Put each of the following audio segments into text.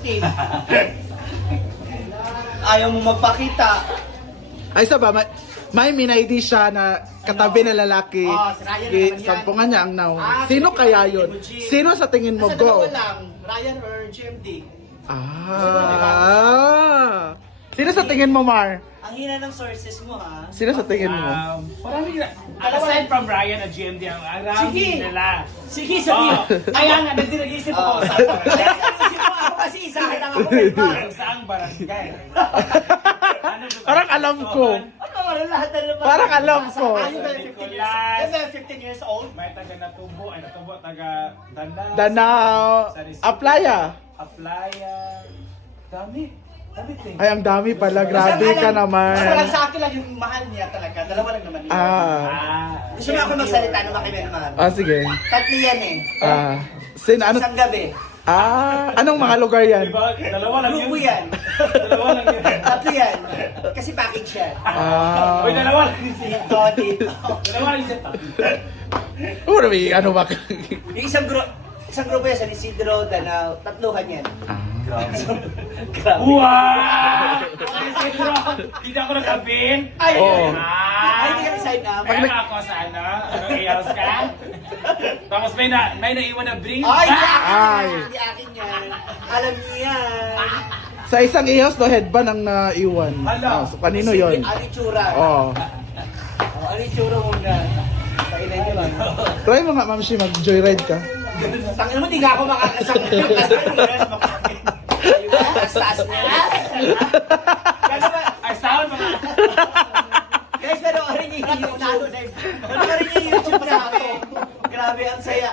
sensitive. Ayaw mo magpakita. Ay, isa ba? May minaydi siya na katabi na lalaki. Si Ryan naman yan. Sampungan niya ang now. Ah, Sino si kaya Ryan yun? Emojie. Sino sa tingin mo, Nasa go? dalawa lang, Ryan or GMD. Ah. Sino sa tingin mo, Mar? Ang hina ng sources mo, ha? Sino sa tingin mo? Parang aside from Ryan at GMD, ang around Sige. nila. Sige, sabihin. Oh, kaya nga, nag-isip ako sa Ayusin mo ako kasi isa kita nga kumenta. saang barangay. Ano ba? Parang alam ko. Ano wala lahat na naman. Parang alam ko. Ayun ba 15 years? Yan ba 15 years old? May taga Natubo, ay Natubo, taga Danao. Danao. Aplaya. Aplaya. Dami. Dami thing. Ay, ang dami pala. Grabe ka naman. Basta lang sa akin lang yung mahal niya talaga. Dalawa lang naman yun. Gusto mo ako magsalita nung naman. Sige. Tatlo yan eh. Ano? Isang gabi. Anong mga lugar yan? Diba? Dalawa lang Grupo yun. yan. Dalawa lang yun. Tatlo yan. Kasi package yan. Uy, dalawa lang din sila. Dito, dito. Dalawa lang siya. Ano ba? Yung isang grupo yan, San Isidro, Danao, tatluhan yan. Grabe. Wow! Isidro, hindi ako nag-abin. Ay, Oo. ay, hindi ka sign up. Kaya nga ako sa ano, iyos ka. Tapos may naiwan na bring. Ay, hindi akin Ay. yan. Hindi akin yan. Alam niyo yan. Sa isang ihos, no, headband ang naiwan. Hala. So, kanino yon? Ano yung tsura? Oh. Ano yung tsura muna? Kailan nyo lang. Try mo nga, Ma'am Shi, mag-joyride ka. Tangin mo, di nga ako makakasakit. Ayun ba? Taas-taas niya. Kaya ba? Ay, sound mga. Guys, panoorin niyo yung YouTube. Panoorin niyo yung YouTube namin. Grabe, ang saya.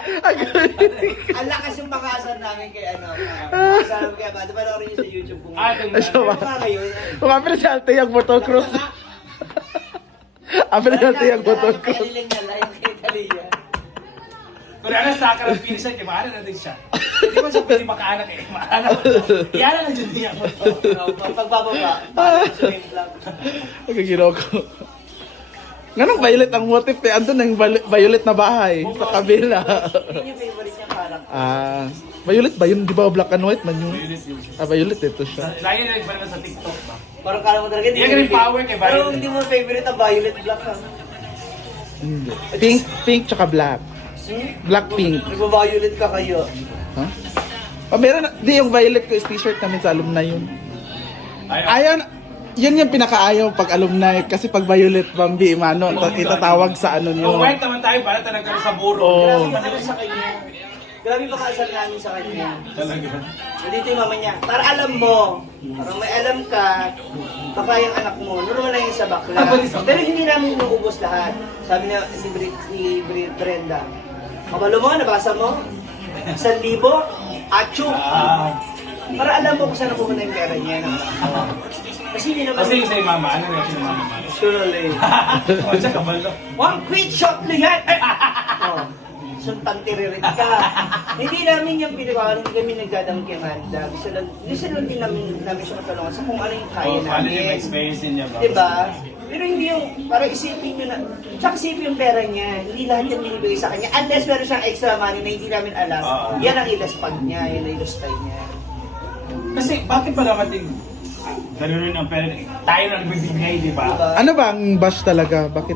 Ang lakas yung makasar namin kay ano. Sabi kaya ba, panoorin niyo sa YouTube kung Ito Asya ba? Ano ngayon? Kung apel si Ate yung motocross. Apel si Ate yung motocross. Kailing na live kay Talia. Kung ano sa karang finish siya, maaari na din siya. Hindi mo siya pwede makaanak eh. Maanak. Yan na yun niya. Pagbababa, swim lang. Nagagiro ko. Ganong violet ang motif eh. Andun ang violet na bahay sa kabila. Yun yung favorite niya parang. Violet ba yun? Di ba black and white man yun? Violet ito siya. Lagi na nagpala sa TikTok ba? Parang kala mo talaga. Yan yung power kay Violet. Pero hindi mo favorite ang violet black ha. Hindi. Pink tsaka black. Black pink. Nagpa-violet ka kayo. Huh? Meron na. Di yung violet ko is t-shirt namin sa alumni yun. Ayan. Yun yung pinakaayaw pag alumni. Kasi pag violet, Bambi, mano, itatawag sa ano nyo. Kung white naman tayo, para talaga sa buro. Oo. Grabe yung ano sa kanya. Grabe ba kasal namin sa kanya. Talaga. Nandito yung mama niya. Para alam mo, parang may alam ka, baka yung anak mo, normal lang yung sa bakla. Pero hindi namin inuubos lahat. Sabi niya ni Brenda, kabalo mo, nabasa mo? 1,000? Achoo! Para alam mo kung saan napupunta yung pera niya. ng anak mo. Kasi hindi naman... Kasi yung sa'yo mama, ano na yung mama? Surely. O siya kabalo. One quit shop lihat! Oh, suntan tiririt ka. Hindi namin yung pinagawa, hindi kami nagdadamit kay Amanda. Gusto lang din namin siya matulungan sa kung ano yung kaya Oh, paano yung namin. experience niya ba? Diba? Pero hindi yung, parang isipin nyo na, tsaka isipin yung pera niya, hindi lahat yung binibigay sa kanya. Unless meron siyang extra money na hindi namin alam, yan ang ilaspag niya, yan ang ilustay niya. Kasi bakit ba naman din ganun rin ang pera? Tayo na nagbibigay, di ba? Diba? Ano ba ang bash talaga? Bakit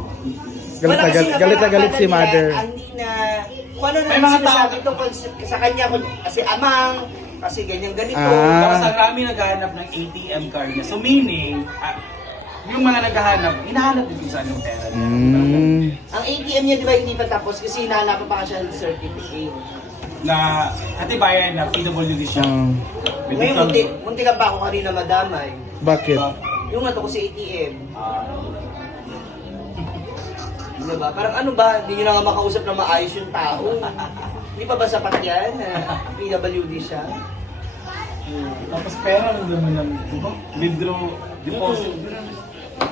galit Wala na kasi galit na galit si nila, mother? Hindi na, kung ano na May yung mga sinasabi tao- tungkol sa kanya, kasi amang, kasi ganyan-ganito. Tapos Ah. ang rami naghahanap ng ATM card niya. So meaning, yung mga naghahanap, hinahanap din sa yung pera niya. Ang ATM niya, di ba, hindi pa tapos kasi hinahanapan pa siya ng certificate. Na katibayan na PWD siya. Ngayon, munti ka pa ako kanina madamay. Bakit? Yung ato ko sa ATM. Diba? Parang ano ba, hindi nyo na nga makausap na maayos yung tao. Hindi pa ba sapat yan na PWD siya? Tapos pera mo naman ng withdraw deposit.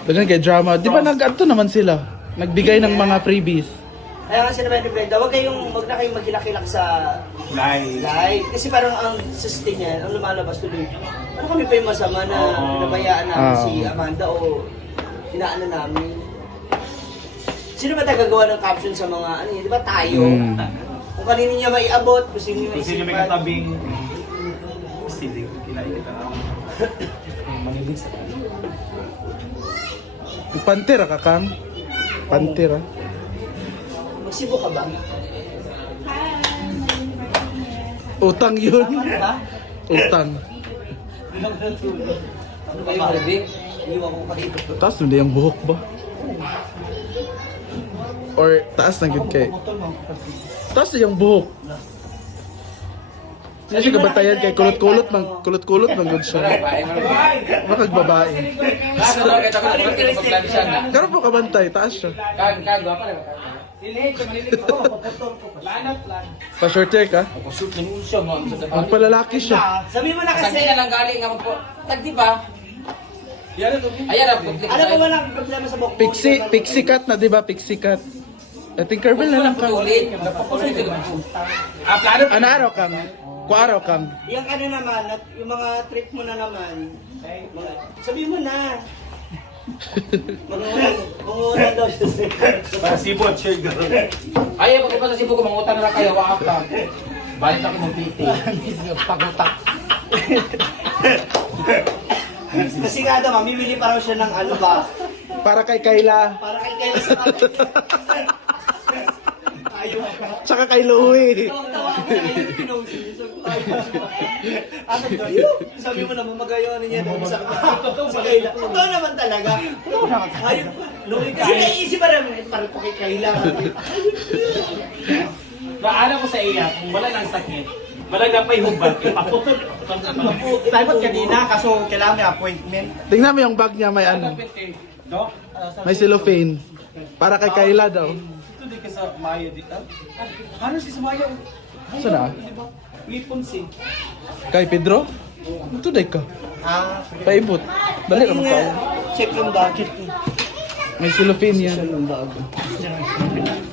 Ganyan kay drama. Di ba nag-anto naman sila? Nagbigay ng mga freebies. Kaya nga sinabi ni Brenda, wag na kayong maghilak-hilak sa Live. live. Kasi parang ang sustain niya, ang lumalabas tuloy. Ano kami pa yung masama na pinabayaan namin si Amanda o inaano namin? Sino ba tagagawa ng caption sa mga ano yun? Di ba tayo? Kung kanino niya maiabot, kung sino yung Kung sino may isipan. katabing. silig. Kinain kita na. Manilig sa kanya. Pantera ka, Kang? Pantera. Magsibo ka ba? Utang yun. Ha? Utang. Ano ba yung Rebe? Iwan ko kayo. Taas hindi yung buhok ba? Or taas na gid kay. Taas na yung buhok. Hindi siya kabatayan kay kulot-kulot man, kulot-kulot man gud siya. Bakag babae. Karon po kabantay, taas siya. Pa short hair ka? Magpalalaki siya. Sabi mo na kasi. Ano ba wala ang problema sa buhok mo? Pixie cut na, di ba? Pixie cut. I think curvel na lang ka. Ano araw kang? Kuaraw kang? Yung ano naman, yung mga trip mo na naman. Sabi mo na. Mangunan daw siya sa Para sibot, share girl. Ay, pagkapa sa Cebu ko, mangutang na kayo, wakap ka. Balik ako ng PT. Pagutak. Kasi nga daw, mamimili pa raw siya ng ano ba? Para kay Kayla. Para kay Kayla sa akin. Ayaw ka. Tsaka kay Louie. Tawa ako na kayo pinost. Ano to? Sabi mo na mamagayon niya daw sa Kayla. Totoo naman talaga. Ayaw pa. Kasi naisip pa naman, para po kay Kayla. Paano ko sa iya, kung wala nang sakit, wala na pa yung hubad, ipaputol. Dapat kanina, kaso kailangan may appointment. Tingnan mo yung bag niya may ano. No? May cellophane. Para kay Kayla daw. Ito di ka sa Maya dito. Ano si Maya? Saan na? Lipon si. Kay Pedro? Ito day ka. Ah, Paibot. Dali naman ka. check yung budget mo. May cellophane yan.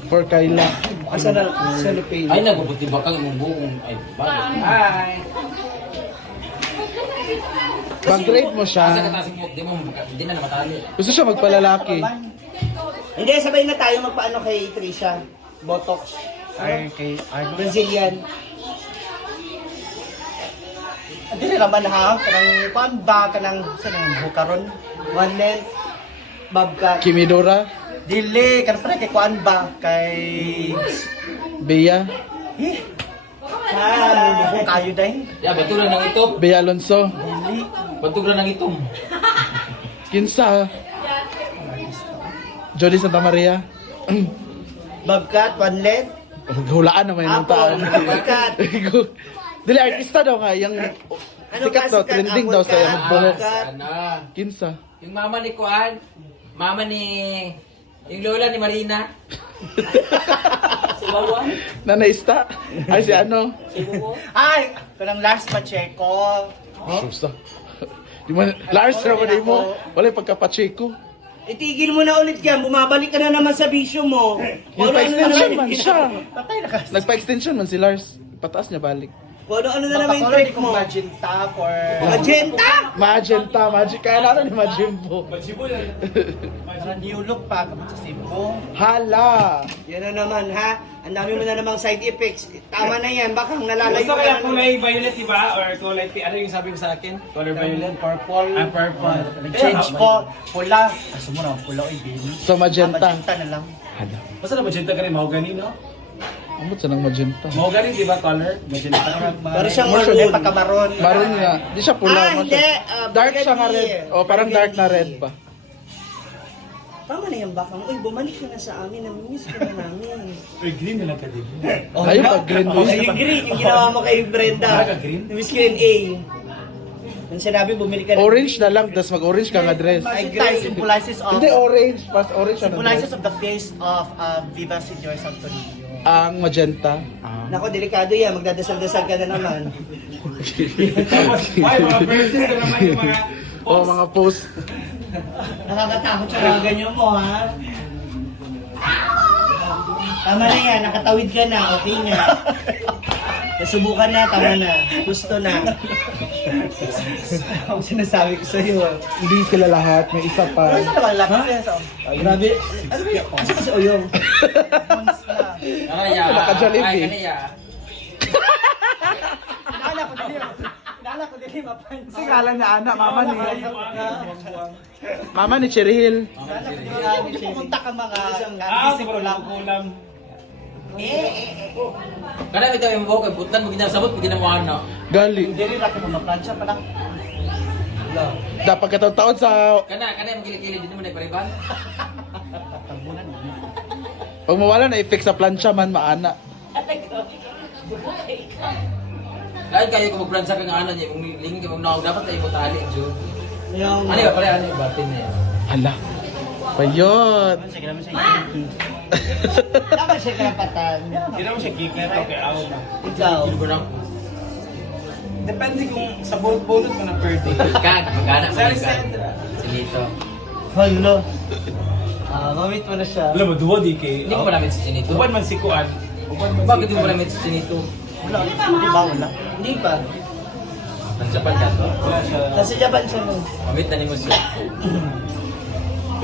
For Kayla. Asa na cellophane? Ay, nagubuti ba kang mong buong? Ay, bakit? Hi! Pag-rate mo Asa ka siya. tasing mo, di na namatali. Gusto siya magpalalaki. Hindi, sabay na tayo magpaano kay Trisha. Botox. Ay, kay Brazilian. Hindi na naman ha, kanang kuan ba, kanang saan bukaron? One length. Bobcat. Kimidora. Dili, kanang pala kay kuan ba, kay... Bea. Hi! Kayo dahil. Ya, baturan ng itom. Bea Alonso. Dili. Baturan ng itom. Kinsa. Jody Santa Maria. Bobcat, one length. Hulaan naman yung taan. Bobcat. Dili, artista daw nga. Yung sikat daw, trending daw sa yung buhok. Sana. Kinsa. Yung mama ni Kuan, mama ni... Yung lola ni Marina. Si Wawan. Nanaista. Ay, si ano? Si Buko. Ay, kanang Lars Pacheco. Susta. Di mo, Lars, naman mo. Wala yung pagkapacheko. Itigil mo na ulit yan. Bumabalik ka na naman sa bisyo mo. Yung pa-extension man siya. Patay na ka. Nagpa-extension man si Lars. Pataas niya balik. Kung ano na naman yung Papakulay trick kong mo. magenta for... Magenta! Magenta, magic. Kaya natin ni Majimbo. Parang new look pa, kapag sa Cebu. Hala! Yan na naman ha. Ang dami mo na namang side effects. Tama na yan. Baka nalalayo Gusto ka kaya na kulay violet, diba? Or kulay, ano yung sabi mo sa akin? Color violet? Purple. Ah, purple. Nag-change ko. Pula. Kaso mo na, pula o ibili. So, magenta. Magenta na lang. Hala. Basta na magenta ka rin, mahogany, no? Amot sa nang magenta. Mahogany, di ba, color? Magenta. Para siyang More maroon. pagkamaroon. Maroon nga. Di siya pula. Ah, mo hindi. siya. Dark siya nga red. O, parang dark na red pa. Tama na yan baka. Uy, bumalik ka na sa amin. Namimiss ka na namin. Uy, green na lang ka din. Ayun, pag green mo. Ay, yung green, yung ginawa mo kay Brenda. Talaga green? Namiss ko yung A. Yung sinabi, bumili ka na. Orange na lang, tapos mag-orange kang address. Ay, guys, symbolizes of... Hindi orange, pas orange siya na Symbolizes dress. of the face of Viva Senor Santo Niño. Ang magenta. Nako, delikado yan. Magdadasal-dasal ka na naman. Tapos, ay, mga verses na naman yung mga... O, mga post. Nakakatakot sa mga ganyan mo, ha? Tama na yan. Nakatawid ka na. Okay na. Nasubukan na. Tama na. Gusto na. Ang sinasabi ko sa'yo. Hindi sila lahat, may isa pa. Ano sa naman lakas? Grabe. Ano ba yun? Asa ba si Oyong? Months na. Kaya. Naka-Jollibee. Ay, kanaya. Naalala ko din. Naalala ko din. Hindi mapansin. Kasi ngalan niya anak, mama ni... Buwang-buwang. Mama ni Cheryl. Hindi pumunta ka mga Siguro lang kulang. Kada bitaw yung buhok, butlan mo ginasabot, pwede na mo ano. Gali. Hindi rin ako maplansya pa lang. Dapat kataon-taon sa... Kana yung kilikili, di naman na pariban. Tabunan. Pag mawala na effect sa plancha man, maana. Kahit kayo kung magplansa ka nga ano niya, kung lingin ka magnawag, dapat tayo mo tali, Jun. Yung... Ano yun, pare, ano yung batin na yun? Hala. Payot. Sige naman siya gigi. Dapat siya karapatan. Hindi naman siya gigito kay Aw. Ikaw. Sino ba na? Depende kung sa bulot mo ng per day. Kan, magkana Sa mo Alessandra. Si Nito. Hello. Mamit mo na siya. Alam mo, duwa di kay Hindi mo pa namin si Nito. Uban man si Kuan. Uban man Bakit hindi mo pa namin si Nito? Wala. Hindi ba wala? Hindi pa. Nagsapan ka to? Wala siya. Nasa Japan siya nun. Mamit na ni mo siya.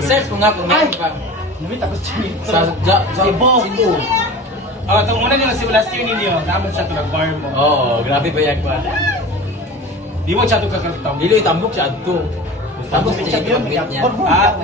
I-search mo nga kung meron pa. Namit tapos siya Sa Cebu. Cebu. Oh, itong una nila si last year ninyo. Naman siya ito nag-bar mo. Oo, grabe ba yan pa? Di mo siya ito kakalitang. Dilo itambok siya adto. Tambok siya yung meet niya. Ah,